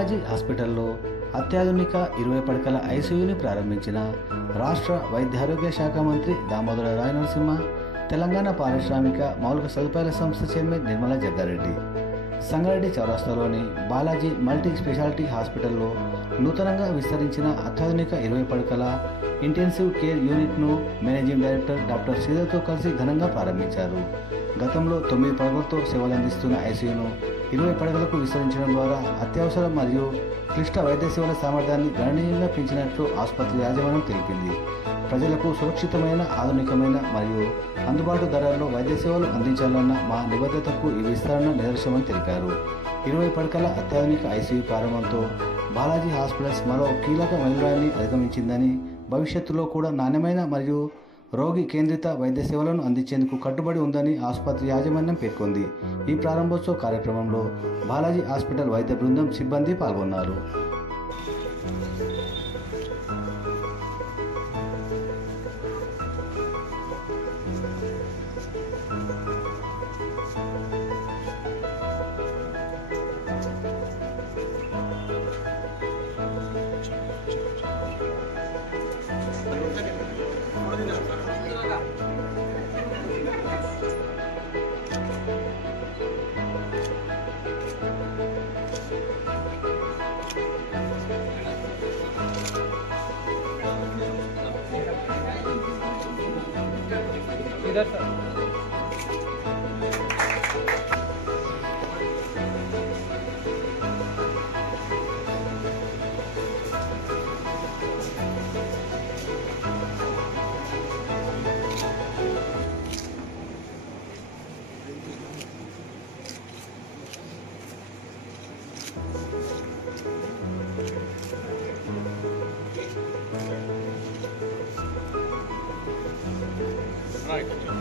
బాలాజీ హాస్పిటల్లో అత్యాధునిక 20 పడకల ఐసీయూని ప్రారంభించిన రాష్ట్ర వైద్యారోగ్య శాఖ మంత్రి దామోదర రాయనరసింహ, తెలంగాణ పారిశ్రామిక మౌలిక సదుపాయాల సంస్థ చైర్మన్ నిర్మలా జగ్గారెడ్డి సంగారెడ్డి చౌరస్తాలోని బాలాజీ మల్టీ స్పెషాలిటీ హాస్పిటల్లో నూతనంగా విస్తరించిన అత్యాధునిక 20 పడకల ఇంటెన్సివ్ కేర్ యూనిట్ను మేనేజింగ్ డైరెక్టర్ డాక్టర్ శ్రీధర్తో కలిసి ఘనంగా ప్రారంభించారు. గతంలో 9 పడకలతో సేవలందిస్తున్న ఐసీయూను 20 పడకలకు విస్తరించడం ద్వారా అత్యవసర మరియు క్లిష్ట వైద్య సేవల సామర్థ్యాన్ని గణనీయంగా పెంచినట్లు ఆసుపత్రి యాజమాన్యం తెలిపింది. ప్రజలకు సురక్షితమైన, ఆధునికమైన మరియు అందుబాటు ధరల్లో వైద్య సేవలు అందించాలన్న మా నిబద్ధతకు ఈ విస్తరణ నిదర్శనమని తెలిపారు. 20 పడకల అత్యాధునిక ఐసీయూ ప్రారంభంతో బాలాజీ హాస్పిటల్స్ మరో కీలక మైలురాయిని అధిగమించిందని, భవిష్యత్తులో కూడా నాణ్యమైన మరియు రోగి కేంద్రిత వైద్య సేవలను అందించేందుకు కట్టుబడి ఉందని ఆసుపత్రి యాజమాన్యం పేర్కొంది. ఈ ప్రారంభోత్సవ కార్యక్రమంలో బాలాజీ హాస్పిటల్ వైద్య బృందం సిబ్బంది పాల్గొన్నారు. इधर सर right.